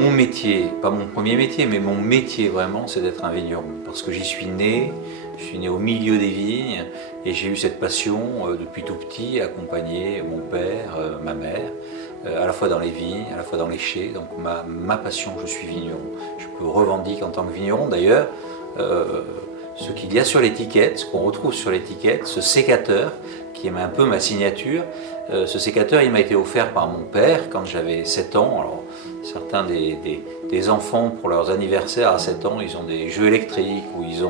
Mon métier, pas mon premier métier, mais mon métier vraiment, c'est d'être un vigneron. Parce que j'y suis né, je suis né au milieu des vignes et j'ai eu cette passion depuis tout petit, accompagner mon père, ma mère, à la fois dans les vignes, à la fois dans les chais. Donc ma passion, je suis vigneron. Je peux revendiquer en tant que vigneron d'ailleurs ce qu'il y a sur l'étiquette, ce qu'on retrouve sur l'étiquette, ce sécateur qui est un peu ma signature. Ce sécateur, il m'a été offert par mon père quand j'avais 7 ans. Alors, certains des enfants, pour leurs anniversaires à 7 ans, ils ont des jeux électriques ou ils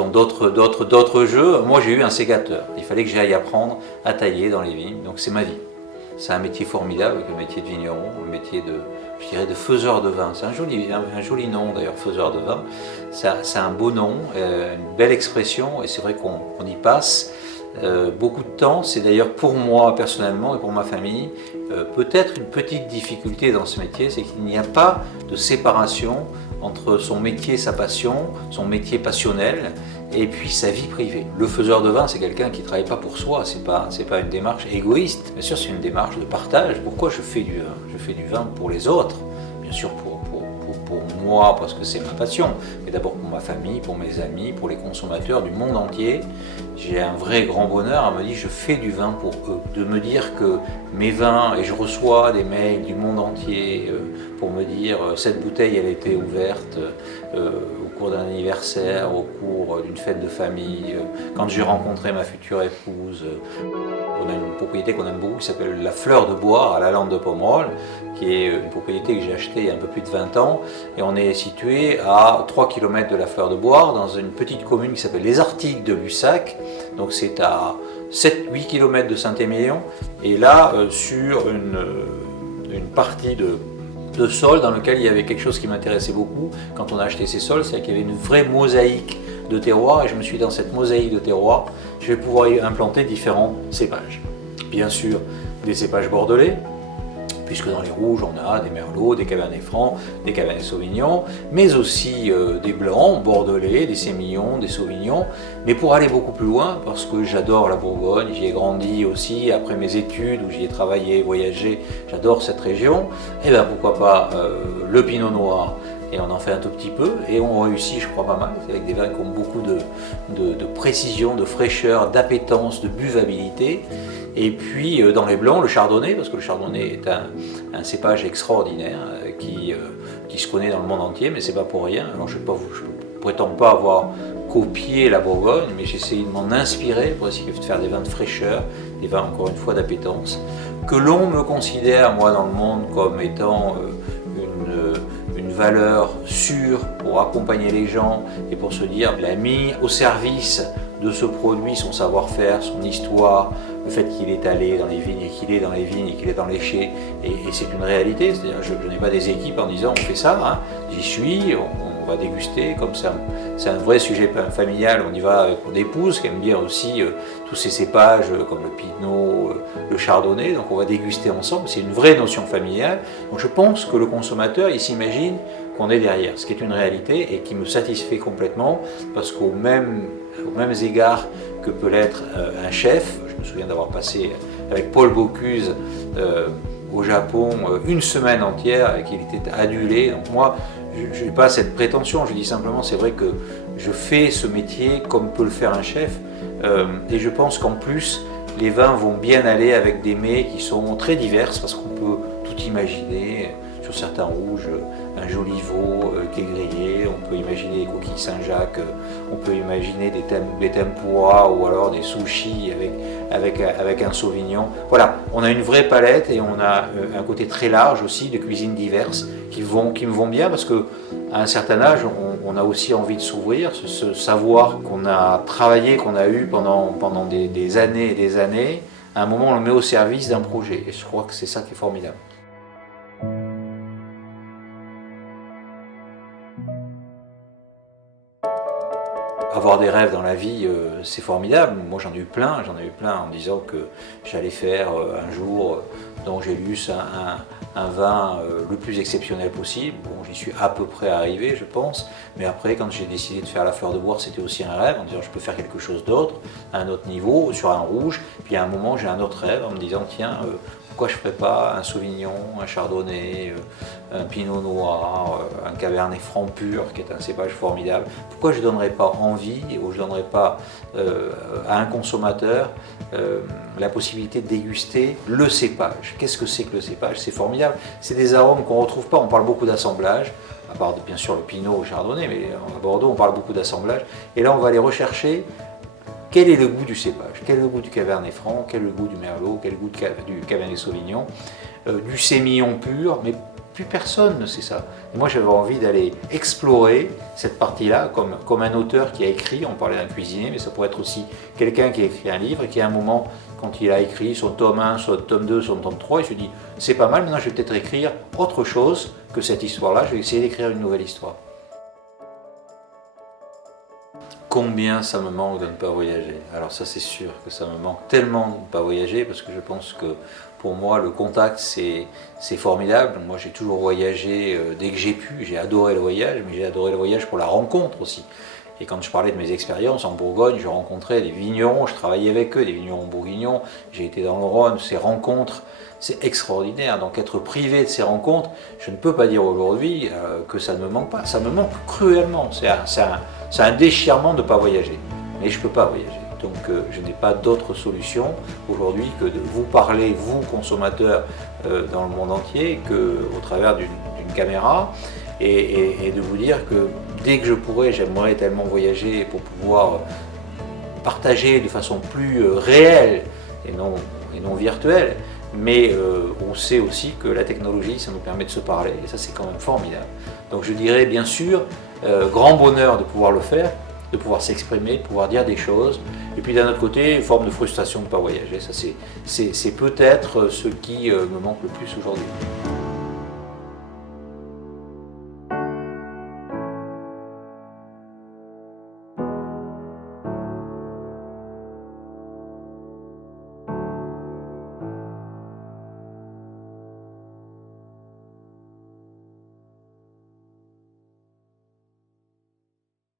ont d'autres jeux. Moi, j'ai eu un sécateur. Il fallait que j'aille apprendre à tailler dans les vignes. Donc, c'est ma vie. C'est un métier formidable, le métier de vigneron, le métier je dirais, de faiseur de vin. C'est un joli nom d'ailleurs, faiseur de vin. C'est un beau nom, une belle expression, et c'est vrai qu'on y passe beaucoup de temps. C'est d'ailleurs pour moi personnellement et pour ma famille peut-être une petite difficulté dans ce métier, c'est qu'il n'y a pas de séparation entre son métier, sa passion, son métier passionnel et puis sa vie privée. Le faiseur de vin, c'est quelqu'un qui ne travaille pas pour soi, c'est pas une démarche égoïste. Bien sûr, c'est une démarche de partage. Pourquoi je fais du vin? Je fais du vin pour les autres, bien sûr pour moi parce que c'est ma passion, mais d'abord pour ma famille, pour mes amis, pour les consommateurs du monde entier. J'ai un vrai grand bonheur à me dire je fais du vin pour eux, de me dire que mes vins, et je reçois des mails du monde entier pour me dire cette bouteille elle était ouverte au cours d'un anniversaire, au cours d'une fête de famille, quand j'ai rencontré ma future épouse. On a une propriété qu'on aime beaucoup qui s'appelle la Fleur de Boire à la Lande de Pomerol, qui est une propriété que j'ai achetée il y a un peu plus de 20 ans. Et on est situé à 3 km de la Fleur de Boire, dans une petite commune qui s'appelle les Artigues de Lussac. Donc c'est à 7-8 km de Saint-Émilion. Et là, sur une partie de sol dans lequel il y avait quelque chose qui m'intéressait beaucoup quand on a acheté ces sols, c'est qu'il y avait une vraie mosaïque de terroir, et je me suis dit dans cette mosaïque de terroir, je vais pouvoir y implanter différents cépages. Bien sûr, des cépages bordelais, puisque dans les rouges on a des merlots, des cabernets francs, des cabernets sauvignons, mais aussi des blancs, bordelais, des sémillons, des sauvignons, mais pour aller beaucoup plus loin, parce que j'adore la Bourgogne, j'y ai grandi aussi après mes études, où j'y ai travaillé, voyagé, j'adore cette région, et bien pourquoi pas le pinot noir, et on en fait un tout petit peu, et on réussit, je crois, pas mal, avec des vins qui ont beaucoup de précision, de fraîcheur, d'appétence, de buvabilité. Et puis dans les blancs, le chardonnay, parce que le chardonnay est un cépage extraordinaire qui se connaît dans le monde entier, mais c'est pas pour rien. Alors je ne prétends pas avoir copié la Bourgogne, mais j'ai essayé de m'en inspirer pour essayer de faire des vins de fraîcheur, des vins encore une fois d'appétence, que l'on me considère, moi, dans le monde, comme étant une valeur sûre pour accompagner les gens et pour se dire, il a mis au service de ce produit son savoir-faire, son histoire, le fait qu'il est allé dans les vignes et qu'il est dans les vignes et qu'il est dans les chais, et c'est une réalité, c'est-à-dire je n'ai pas des équipes en disant on fait ça, hein. J'y suis, on va déguster, comme c'est un vrai sujet familial, on y va avec mon épouse qui aime bien aussi tous ces cépages comme le pinot, le chardonnay, donc on va déguster ensemble, c'est une vraie notion familiale, donc je pense que le consommateur il s'imagine qu'on est derrière, ce qui est une réalité et qui me satisfait complètement, parce aux mêmes égards que peut l'être un chef, je me souviens d'avoir passé avec Paul Bocuse au Japon une semaine entière et qu'il était adulé, donc moi je n'ai pas cette prétention, je dis simplement c'est vrai que je fais ce métier comme peut le faire un chef et je pense qu'en plus les vins vont bien aller avec des mets qui sont très diverses parce qu'on peut tout imaginer. Sur certains rouges, un joli veau qui est grillé, on peut imaginer des coquilles Saint-Jacques, on peut imaginer des tempura ou alors des sushis avec un sauvignon. Voilà, on a une vraie palette et on a un côté très large aussi de cuisines diverses qui me vont bien parce que à un certain âge, on a aussi envie de s'ouvrir, ce savoir qu'on a travaillé, qu'on a eu pendant des années et des années, à un moment on le met au service d'un projet et je crois que c'est ça qui est formidable. Avoir des rêves dans la vie, c'est formidable. Moi j'en ai eu plein en disant que j'allais faire un jour d'Angélus un vin le plus exceptionnel possible. Bon, j'y suis à peu près arrivé, je pense. Mais après, quand j'ai décidé de faire la fleur de bois, c'était aussi un rêve, en disant je peux faire quelque chose d'autre, à un autre niveau, sur un rouge. Puis à un moment, j'ai un autre rêve en me disant tiens, pourquoi je ne ferais pas un Sauvignon, un Chardonnay, un Pinot Noir, un Cabernet Franc pur, qui est un cépage formidable. Pourquoi je ne donnerais pas envie, ou je ne donnerais pas à un consommateur la possibilité de déguster le cépage. Qu'est-ce que c'est que le cépage? C'est formidable. C'est des arômes qu'on ne retrouve pas. On parle beaucoup d'assemblage, à part bien sûr le Pinot au Chardonnay, mais à Bordeaux, on parle beaucoup d'assemblage. Et là, on va aller rechercher quel est le goût du cépage, quel est le goût du Cabernet Franc, quel est le goût du Merlot, quel est le goût du Cabernet Sauvignon, du Sémillon pur, mais plus personne ne sait ça. Et moi, j'avais envie d'aller explorer cette partie-là comme un auteur qui a écrit, on parlait d'un cuisinier, mais ça pourrait être aussi quelqu'un qui a écrit un livre et qui à un moment, quand il a écrit son tome 1, son tome 2, son tome 3, il se dit c'est pas mal, maintenant je vais peut-être écrire autre chose que cette histoire-là, je vais essayer d'écrire une nouvelle histoire. Combien ça me manque de ne pas voyager. Alors ça c'est sûr que ça me manque tellement de ne pas voyager parce que je pense que pour moi le contact c'est formidable. Moi j'ai toujours voyagé dès que j'ai pu, j'ai adoré le voyage, mais j'ai adoré le voyage pour la rencontre aussi. Et quand je parlais de mes expériences en Bourgogne, je rencontrais des vignerons, je travaillais avec eux, des vignerons bourguignons, j'ai été dans le Rhône, ces rencontres, c'est extraordinaire. Donc être privé de ces rencontres, je ne peux pas dire aujourd'hui que ça ne me manque pas, ça me manque cruellement. C'est un déchirement de ne pas voyager, mais je ne peux pas voyager. Donc je n'ai pas d'autre solution aujourd'hui que de vous parler, vous consommateurs dans le monde entier, qu'au travers d'une caméra, et de vous dire que dès que je pourrai, j'aimerais tellement voyager pour pouvoir partager de façon plus réelle et non virtuelle. Mais on sait aussi que la technologie, ça nous permet de se parler, et ça c'est quand même formidable. Donc je dirais bien sûr, grand bonheur de pouvoir le faire, de pouvoir s'exprimer, de pouvoir dire des choses, et puis d'un autre côté, une forme de frustration de ne pas voyager. Ça c'est peut-être ce qui me manque le plus aujourd'hui.